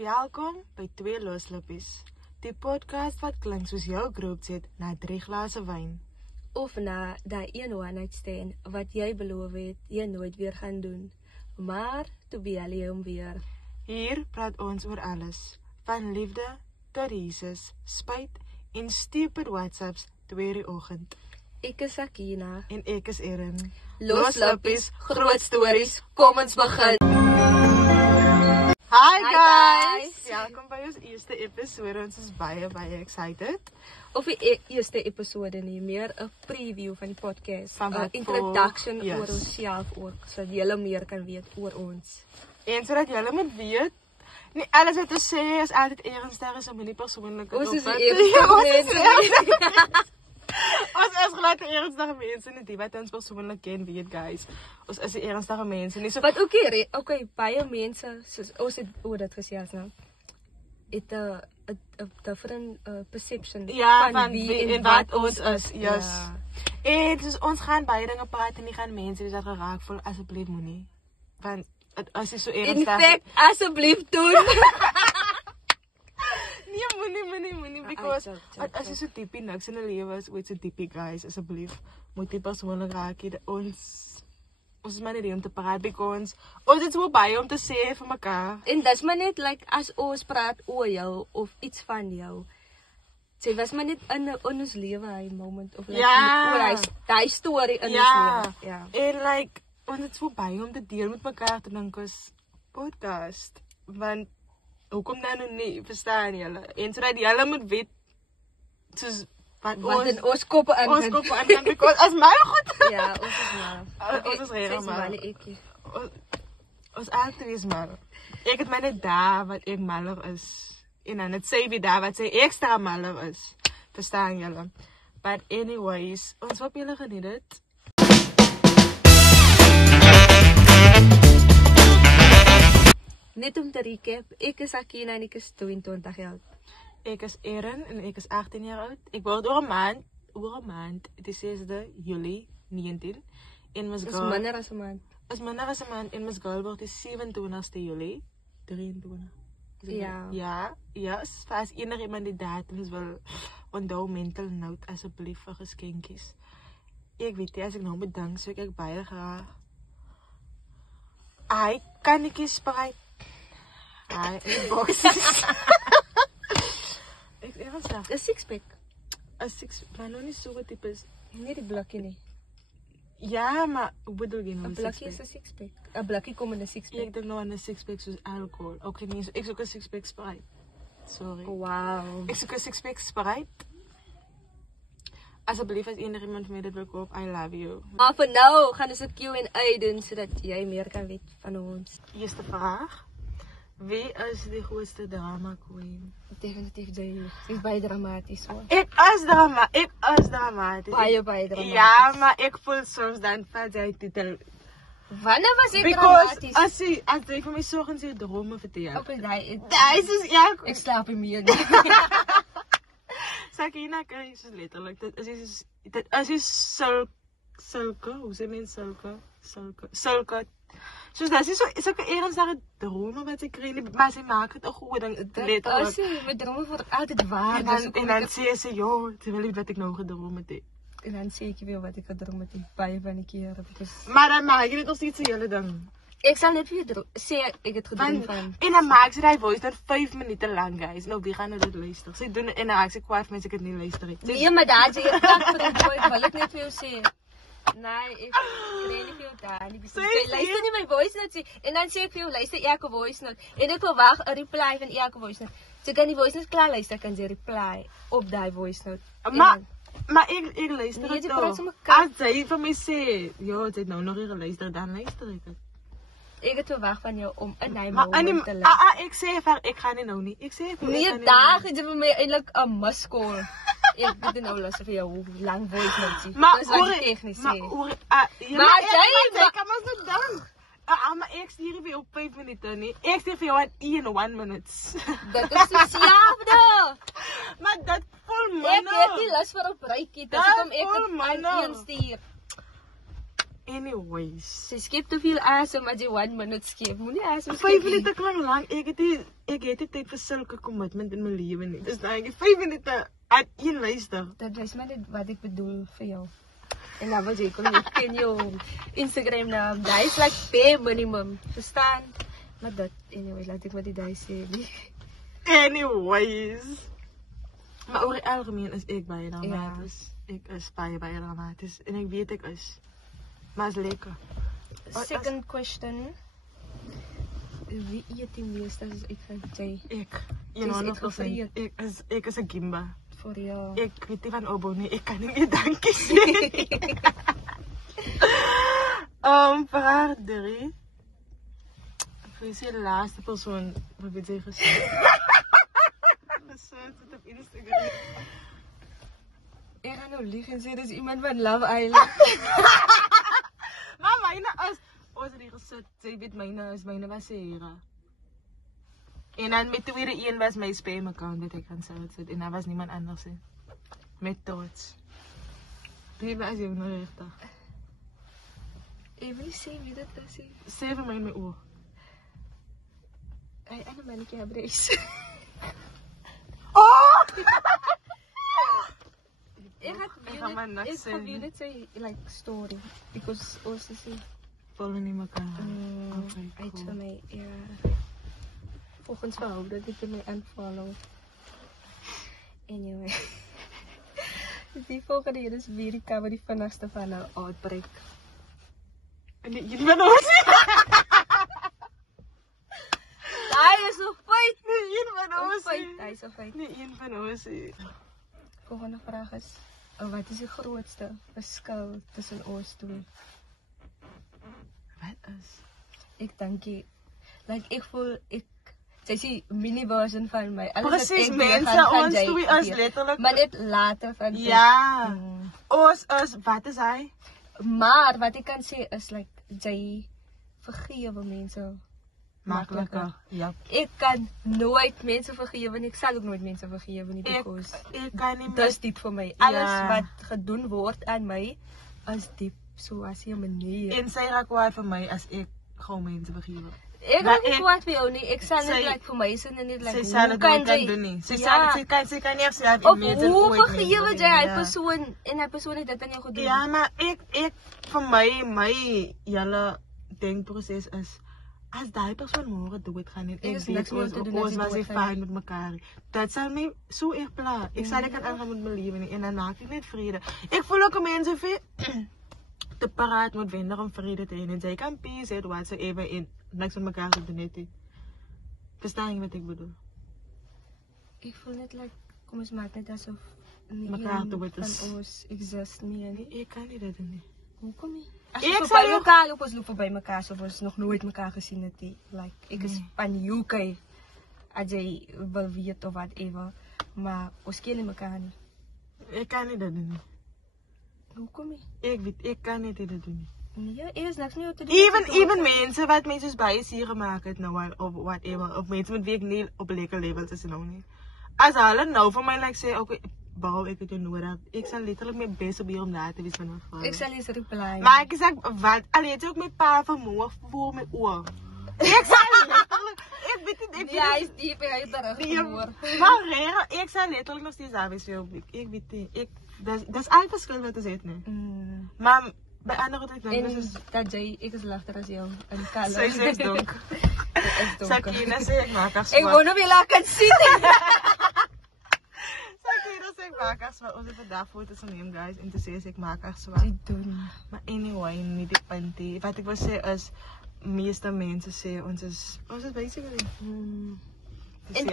Welkom by Twee Loslippies, die podcast wat klink soos jou groepset na 3 glase wyn. Of na die one night stand wat jy beloof het, jy nooit weer gaan doen. Maar, toe bel jy hom weer. Hier praat ons oor alles, van liefde tot Jesus, spyt en stupid WhatsApps 2 die oggend. Ek is Sakina. En ek is Erin. Loslippies, groot stories, kom ons begin. Hi Hi, guys! guys. Welkom by ons eerste episode, ons is baie excited. Of die eerste episode nie, meer 'n preview van die podcast. Van wat 'n introduction voor- yes. oor onsself ook, sodat julle meer kan weet oor ons. En sodat julle moet weet, nie alles wat ons sê is altyd ernstig, is om nie persoonlik. Ons is Ja, die eerste ons is mense. Ons is glad die ernstige mense, nie die wat ons persoonlik ken, weet guys. Ons is die ernstige mense, nie so... Wat okay, baie mense, soos ons het oor dit gesels nou, het 'n different perception Ja, van wie en wat ons is, yes. Ja. En soos ons gaan baie dinge praat en nie gaan mense wie dat geraak voel, asseblief moenie. Want as jy so In ernstig... fact, asseblief doen. Nee, moenie, because joke. as jy so diepie niks in 'n lewe is, ooit so diepie guys, asseblief, moet die persoonlik raak hier, ons is maar nie die om te praat, because ons het so baie om te sê vir mekaar. En dis maar net like as ons praat oor jou of iets van jou. Sê was maar net in ons lewe hy moment of like Ja. oor hy storie in Ja, ons lewe. Ja. en like, ons het so baie om te deel met mekaar te dink as podcast, want hoekom dan nou nie, verstaan julle? En sodat julle moet weet, soos, Wat in ons koppe ons aangaan. kop aan, because as my goed, Ja, ons is maar. Ons is regtig maar. Ekkie. ons altyd is mal. Ek het my net daar wat ek maler is, en dan het sy wie daar wat sy extra maler is, verstaan julle? But anyways, ons hoop julle geniet het. Net om te recap, ek is Sakina en ek is 22 jaar oud. Ek is Erin en ek is 18 jaar oud. Ek word oor 'n maand, die 6de Julie 19 en Miss Dis Girl. minder as 'n maand. Is minder as 'n maand en Miss Girl word die 27ste Julie 23. Ja. Ja, as enigiemand die datums wil onthou mental note asseblief vir geskenkies. Ek weet nie, as ek nou bedank, so ek baie graag. Ai, kan ek spray? Ai, in box. Ek ernstig. 'n six-pack. Maar nou nie so wat types. Nie die blikkie nie. Ja, maar hoe bedoel jy nou 'n blikkie is 'n six-pack. 'n blikkie kom in 'n six-pack. Ek dink nou aan 'n six-pack soos alcohol. Okay, nee, so ek soek 'n six-pack Sprite. Sorry. Wow. Ek soek 'n six-pack Sprite. Asseblief as enigiemand vir my dit wil koop, I love you. Maar vir nou gaan ons 'n Q&A doen sodat jy meer kan weet van ons. Eerste vraag. Wie is die grootste drama queen? Definitief jy. Sy is baie dramaties hoor. Ek is dramatisch. Baie dramatisch. Ja, maar ek voel soms dan van sy titel. Wanneer was ek Because dramatisch? as jy vir my sorgens jou drome vertel. Op 'n daai. Daai is ja. Ek slaap nie meer. Sakina kry so letterlik. Dit is sulke, hoe sê mens sulke. Soos dat sy sulke ernstige drome wat sy kry, maar sy maak dit 'n goeie ding letterlik. As jy met drome word altyd waar. En dan sê sy, "Jo, jy wil nie wat ek nou gedroom het." En dan sê ek weer wat ek gedroom het baie van die kere. Maar dan maak jy dit nog steeds 'n hele ding. Ek sal net vir jou sê ek het gedroom van. En dan maak sy daai voice dan 5 minute lank, guys. Nou wie gaan dit luister? Sy doen en dan ek sê kwaad mense ek dit nie luister nie. Nee, maar daar jy tak vir die boy, wil ek net vir jou sê. Nee, ek kry nie vir jou daar nie. Jy luister nie my voice note sê. En dan sê ek vir jou luister elke voice note. En ek verwag 'n reply van elke voice note. So kan die voice note klaar luister, kan jy reply op daai voice note. Maar ek luister Nee, dit jy toch. praat so mekaar. As jy vir my sê, "Jo, jy het nou nog nie geluister," dan luister ek dit. Ek het verwag van jou om in daai Maar moment te luister. ek sê vir ek gaan nie nou nie. Ek sê vir Nee, daar het jy vir my eintlik 'n miskool. Ek weet nou luister vir jou hoe lank voice note sê. Maar Dis wat ek tegnies sê. maar jy kan ons dit dan. Maar ek stuur vir jou 5 minute nie. Ek stuur vir jou in 1 minutes. Dit is dieselfde. Maar dit voel Ek het nie manne. lus vir 'n breakie. Dis Dat hoekom ek voel dit manne. aan een stuur. Anyways. Sy skep te veel asem as jy 1 minute skep. Moenie asem skep 5 nie. minute klink lang. Ek ek het nie tyd vir sulke commitment in my lewe nie. Dis nou ek 5 minute aan een luister. Dat is maar net wat ek bedoel vir jou. En dan was jy kon ek ken jou Instagram naam. Daai is like bare minimum. Verstaan? Maar dat anyway, laat ek maar die daai sê nie. Anyways. Maar oor die algemeen is ek baie Ja. dramatisch. Ek is baie dramatisch. En ek weet ek is. Maar is lekker. Second question. Wie eet die meeste as ek van jy? Ek. Dis ek 100%. Ek is 'n gimba. Voor jou. Ek weet nie van Obo nie. Ek kan nie dankie sê. Vraag 3. Wie is die laaste persoon wat jy gesê het op Instagram? Ek gaan nou lieg en sê dis iemand van Love Island. Maar myne is, ons het hier gesit, sy weet myne was Sera. En dan met tweede een was my spam account wat ek kan sit en daar was niemand anders nie. Met tots. Wie was jy nou regtig? Ek wil nie sê wie dit is nie. Sê vir my in my oor. Hy ander mannetjie Habrees. Oh! Ek gaan maar niks sê het nie. net sy like story because ons is Volg nie mekaar. uit vir my ja. Volgens verhou dat ek my unfollow. Anyway. Die volgende hier is weer die cover die vinnigste van nou Outbreak. En die een van ons. Hy is so feit. Die een van ons. Hy is so feit. Die een van ons. Volgende vraag is, wat is die grootste verskil tussen ons twee? Wat is? Ek dink ek voel sy is die mini version van my. Precies, mense, ons twee is letterlik. Maar net later van sy. Ja. Ons is, wat is hy? Maar wat ek kan sê is like jy vergewe mense makliker. Ja. Ek kan nooit mense vergewe nie. Ek sal ook nooit mense vergewe nie because Ek kan nie dis diep vir my. Alles Ja. wat gedoen word aan my is diep. So as jy 'n manier. En sy raak kwaad vir my as ek gou mense vergewe. Ek Maar raak nie ek- kwaad vir jou nie. Ek sal net sy- like vir my sin en net like Sy sal dit nooit kan doen nie. Sy kan nie self Of mense hoe ooit vergewe mense jy hy ja. persoon en hy persoon het dit aan jou gedoen? Ja, maar ek vir my hele denkproses is as daai persoon môre dood gaan en ek is weet niks meer te doen as ons hy was nie doodgaan fyn met mekaar. Dit sal my so erg pla. Ek sal nie kan aangaan met my lewe nie en dan maak ek net vrede. Ek voel ook mense vir te paraat moet wender om vrede te hê en jy kan peace het whatsoever en niks met mekaar te doen het. Verstaan jy wat ek bedoel? Ek voel net like kom ons maak net asof Mekaar een dood is. van ons exist nie. En Ek kan nie dit doen nie. hoekom nie? As Ek ons sal by jou- mekaar loop, ons loop verby mekaar so ons nog nooit mekaar gesien het nie. Like ek is van UK. As jy wil weet of whatever, maar ons ken nie mekaar nie. Ek kan nie dit doen nie. Hoekom nie? Ek weet ek kan nie dit doen nie. Nee, er is niks meer te doen. Even mense wat mense soos baie seer gemaak het nou of whatever of mense met wie ek nie op 'n lekker level is nou nie. As hulle nou vir my like sê okay, bou ek het jou nodig. Ek sal letterlik my bes op hier om daar te wees van my vrou. Ek sal nie reply. Maar ek sê wat al het ook my pa vermoë voor my oor. Ek sal letterlik ek weet nie Ja, hy is diep en hy het terug gehoor. Maar reg, ek sal letterlik nog steeds daar wees vir jou. Ek weet nie. Dis al verskil wat ons het nie. Maar by ander het ek En dink dis dat jy, ek is ligter as jou in color. sy sê donker. Dit is donker. Sakina sê ek maak as Ek wou nog nie laat kan sien nie. Sakina sê ek maak as ons het vandag foto's geneem guys en te sê ek maak as swart. Dit doen. Maar anyway, nie die punt nie. Wat ek wil sê is meeste mense sê ons is basically En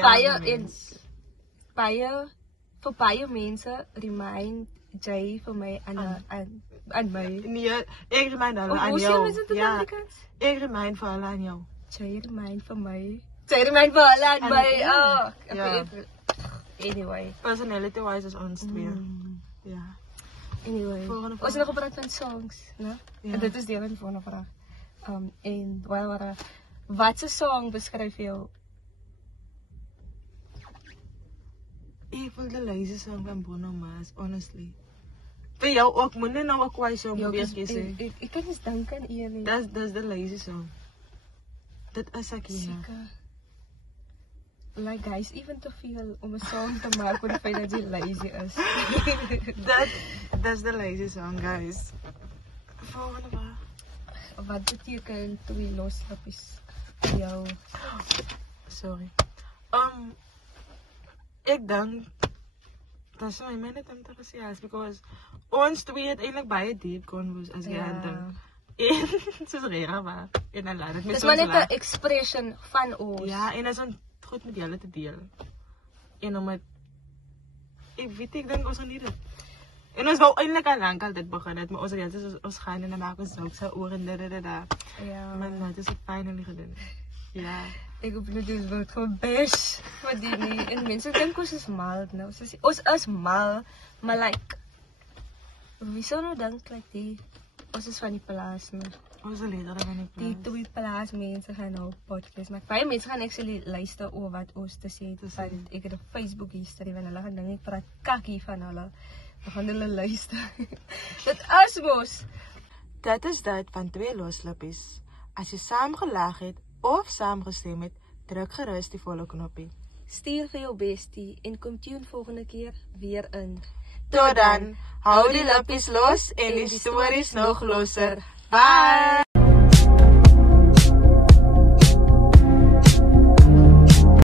baie vir baie mense remind jy vir my aan my. Nee, ek remind hulle aan Hoe sê jou. mense dit in Ja, Afrikaans? ek remind vir hulle aan jou. Jy remind vir my. Jy remind vir hulle aan my. Ja. Ja. Anyway. Personality wise is ons twee. Ja. Anyway. Volgende Ons vraag. het nog gepraat van songs, né? Ja. En dit is deel van die volgende vraag. En wat 'n song beskryf jou? Ek wil die lazy song van Bruno Mars, honestly. Vir jou ook, moenie nou ook kwai song wees sê. Ek kan eens dink aan een nie. Dis the lazy song. Dit is Sakina. Seker. like guys even te veel om 'n song te maak oor die feit dat jy lazy is. That's the lazy song, guys. Volgende vraag. Wat beteken 2 loslippies vir jou? Sorry. Ek dink dat is my net enthousiast because ons twee het eintlik baie diep convos as jy aan dink. En soos rega maar en dan laat dit met Dis maar net 'n expression van ons. Ja, en is om goed met julle te deel. En om het ek dink ons nie dit. En ons wou eintlik al lank al dit begin het, maar ons het net ons gaan en dan maak ons ook so oor en dit. Ja. Maar nou dit is finally gedoen. Ja. Ek bedoel dit word gebash vir die nie. En mense dink ons is mal nou. Ons is mal, maar like wie sou nou dink like die ons is van die plaas nie. Ons is lekker van die Die 2 plaas mense gaan nou podcast maak. Baie mense gaan actually luister oor wat ons te sê het. Want ek het op Facebook history van hulle gaan dink ek praat kakkie van hulle. Dan gaan hulle luister. Dit is mos. Dit is dit van 2 loslippies. As jy saam gelag het of saam gestem het, druk gerus die volle knoppie. Stuur vir jou bestie en kom tune volgende keer weer in. Tot dan, hou die lippies los en die stories nog losser. Bye!